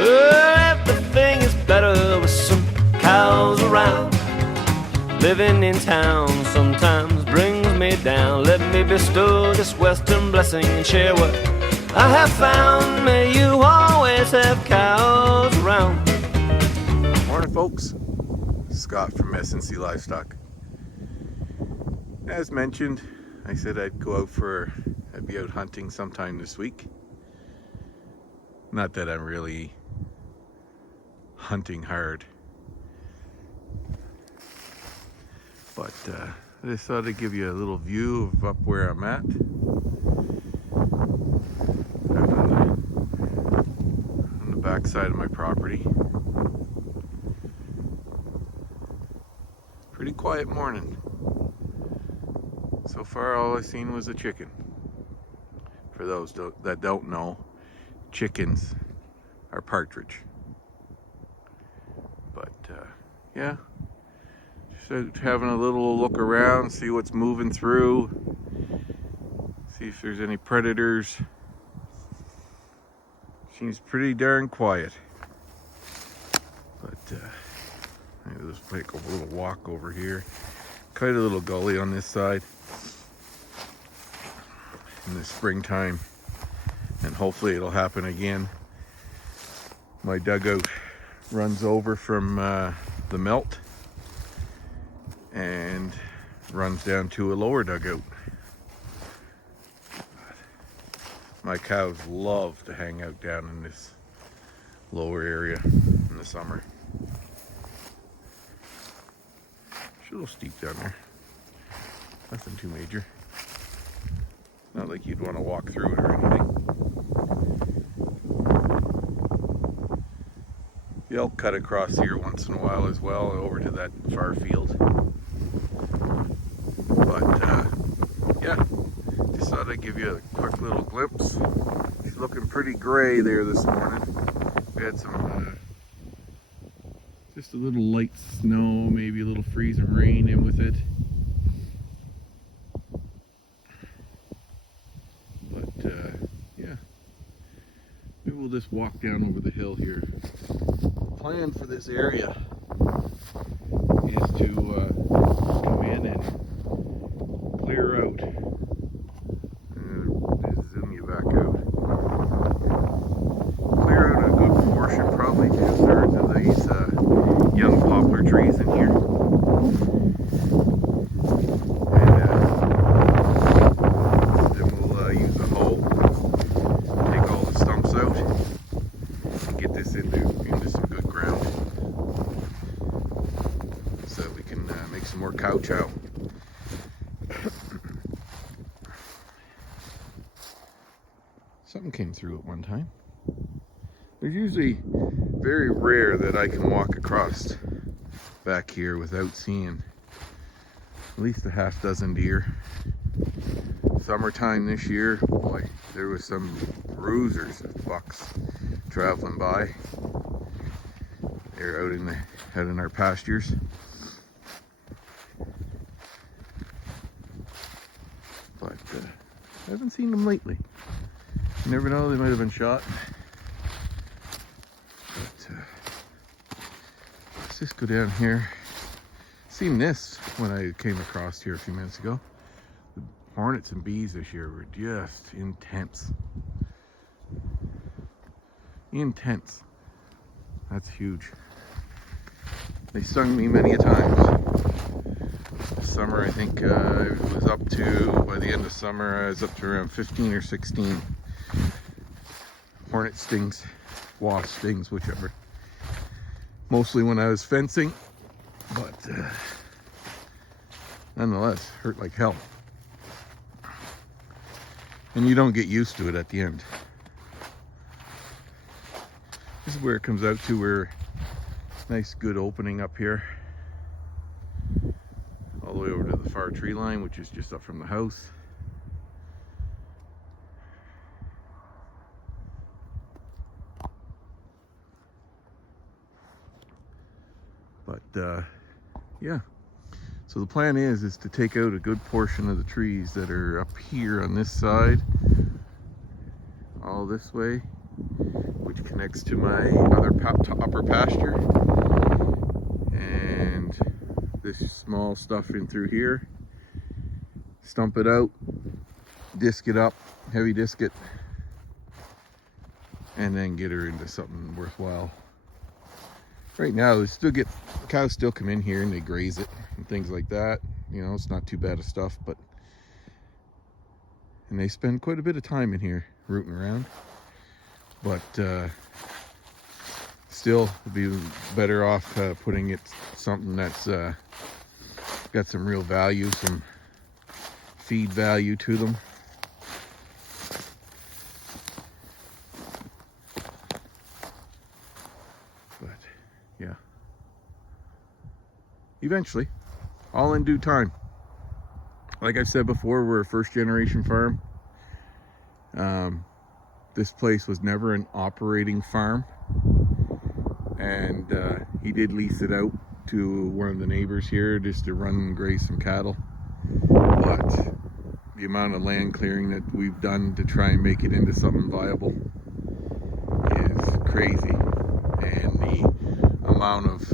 Well, everything is better with some cows around. Living in town sometimes brings me down. Let me bestow this western blessing and share what I have found. May you always have cows around. Morning, folks. Scott from S&C Livestock. As mentioned, I said I'd be out hunting sometime this week. Not that I'm really hunting hard, but I just thought I'd give you a little view of up where I'm at. On the back side of my property. Pretty quiet morning. So far all I've seen was a chicken. For those that don't know, chickens are partridge. But yeah, just having a little look around, see what's moving through, see if there's any predators. Seems pretty darn quiet. But let's take a little walk over here. Quite a little gully on this side in the springtime, and hopefully it'll happen again. My dugout runs over from the melt and runs down to a lower dugout. My cows love to hang out down in this lower area in the summer. It's a little steep down there. Nothing too major. Not like you'd want to walk through it or anything. The elk cut across here once in a while as well, over to that far field. But yeah, just thought I'd give you a quick little glimpse. It's looking pretty gray there this morning. We had some just a little light snow, maybe a little freezing rain in with it. But yeah, maybe we'll just walk down over the hill here. The plan for this area is to come in and clear out. Zoom you back out. Clear out a good portion, probably 2/3 of these young poplar trees in here. And then we'll use a hoe, take all the stumps out, and get this into some good ground, so we can make some more cow chow. Something came through at one time. There's usually very rare that I can walk across back here without seeing at least a half dozen deer. Summertime this year, boy, there was some bruisers of bucks traveling by. They're out in our pastures. But I haven't seen them lately. You never know, they might have been shot. But let's just go down here. Seen this when I came across here a few minutes ago. The hornets and bees this year were just intense. Intense. That's huge. They stung me many a times. This summer, I think it was up to, by the end of summer, I was up to around 15 or 16 hornet stings, wasp stings, whichever. Mostly when I was fencing, but nonetheless, hurt like hell. And you don't get used to it at the end. This is where it comes out to, where nice good opening up here. All the way over to the far tree line, which is just up from the house. But yeah, so the plan is to take out a good portion of the trees that are up here on this side, all this way, which connects to my other upper pasture. And this small stuff in through here. Stump it out, disc it up, heavy disc it, and then get her into something worthwhile. Right now, they still get cows still come in here and they graze it and things like that. You know, it's not too bad of stuff, but and they spend quite a bit of time in here rooting around. But still, would be better off putting it something that's got some real value, some feed value to them. But yeah, eventually, all in due time. Like I said before, we're a first generation farm. This place was never an operating farm, and he did lease it out to one of the neighbors here just to run and graze some cattle. But the amount of land clearing that we've done to try and make it into something viable is crazy, and the amount of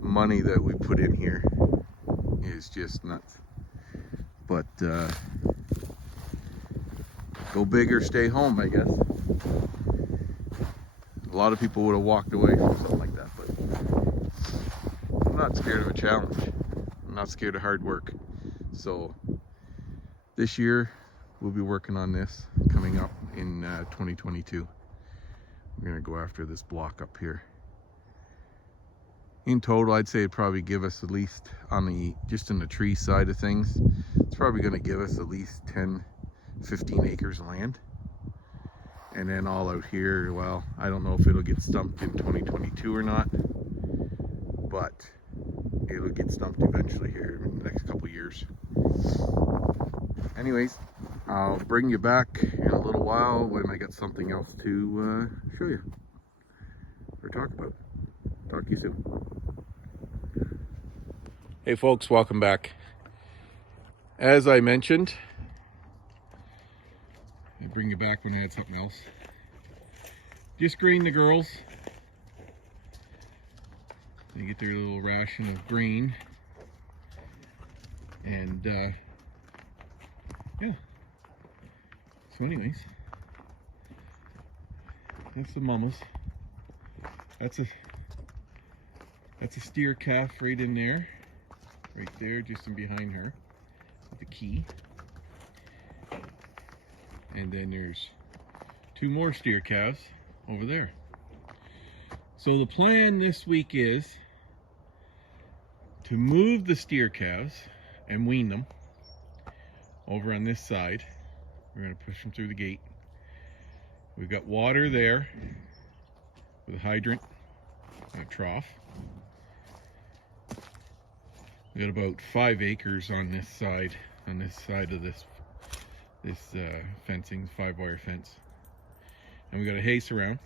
money that we put in here is just nuts. But go big or stay home, I guess. A lot of people would have walked away from something like that, but I'm not scared of a challenge. I'm not scared of hard work. So this year we'll be working on this coming up in 2022. We're gonna go after this block up here. In total, I'd say it'd probably give us at least on the, just in the tree side of things, it's probably gonna give us at least 10-15 acres of land. And then all out here, well, I don't know if it'll get stumped in 2022 or not, but it'll get stumped eventually here in the next couple years. Anyways, I'll bring you back in a little while when I got something else to show you or talk about. Talk to you soon. Hey folks, welcome back. As I mentioned, I'll bring you back when I had something else. Just green the girls. They get their little ration of grain. And yeah. So anyways, that's the mamas. That's a steer calf right in there. Right there, just in behind her. With the key. And then there's two more steer calves over there. So the plan this week is to move the steer calves and wean them over on this side. We're going to push them through the gate. We've got water there with a hydrant and a trough. We've got about 5 acres on this side of this fencing, 5-wire fence. And we got a hay surround.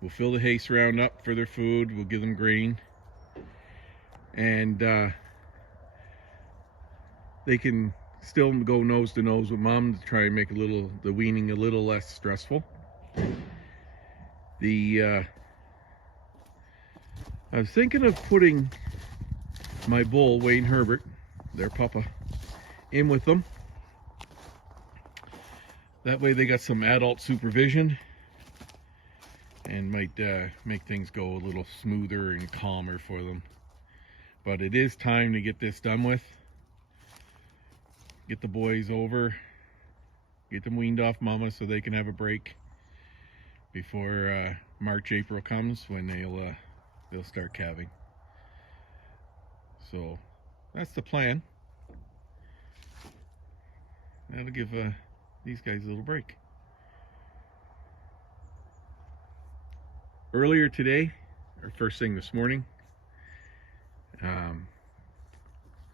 We'll fill the hay surround up for their food. We'll give them grain. And they can still go nose to nose with mom to try and make the weaning a little less stressful. I was thinking of putting my bull, Wayne Herbert, their papa, in with them. That way they got some adult supervision and might make things go a little smoother and calmer for them. But it is time to get this done with. Get the boys over, get them weaned off mama so they can have a break before March, April comes when they'll start calving. So that's the plan. That'll give these guys a little break. Earlier today, or first thing this morning,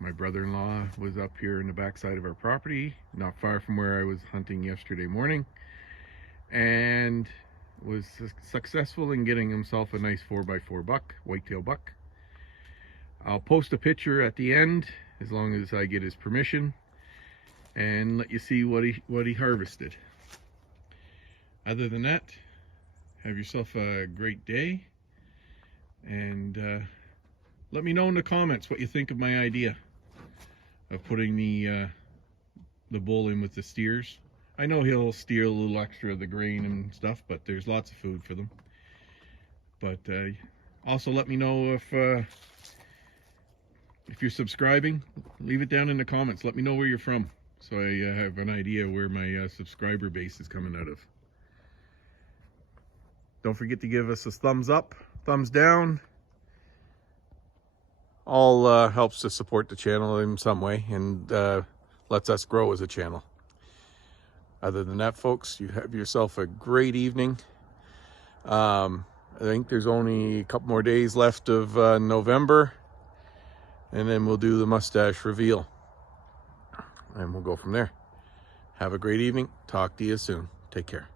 my brother-in-law was up here in the backside of our property, not far from where I was hunting yesterday morning, and was successful in getting himself a nice 4x4 buck, whitetail buck. I'll post a picture at the end as long as I get his permission and let you see what he harvested. Other than that, have yourself a great day, and let me know in the comments what you think of my idea of putting the bull in with the steers. I know he'll steal a little extra of the grain and stuff, but there's lots of food for them. But also let me know if you're subscribing. Leave it down in the comments. Let me know where you're from, so I have an idea where my subscriber base is coming out of. Don't forget to give us a thumbs up, thumbs down. All helps to support the channel in some way, and lets us grow as a channel. Other than that, folks, you have yourself a great evening. I think there's only a couple more days left of November, and then we'll do the mustache reveal, and we'll go from there. Have a great evening. Talk to you soon. Take care.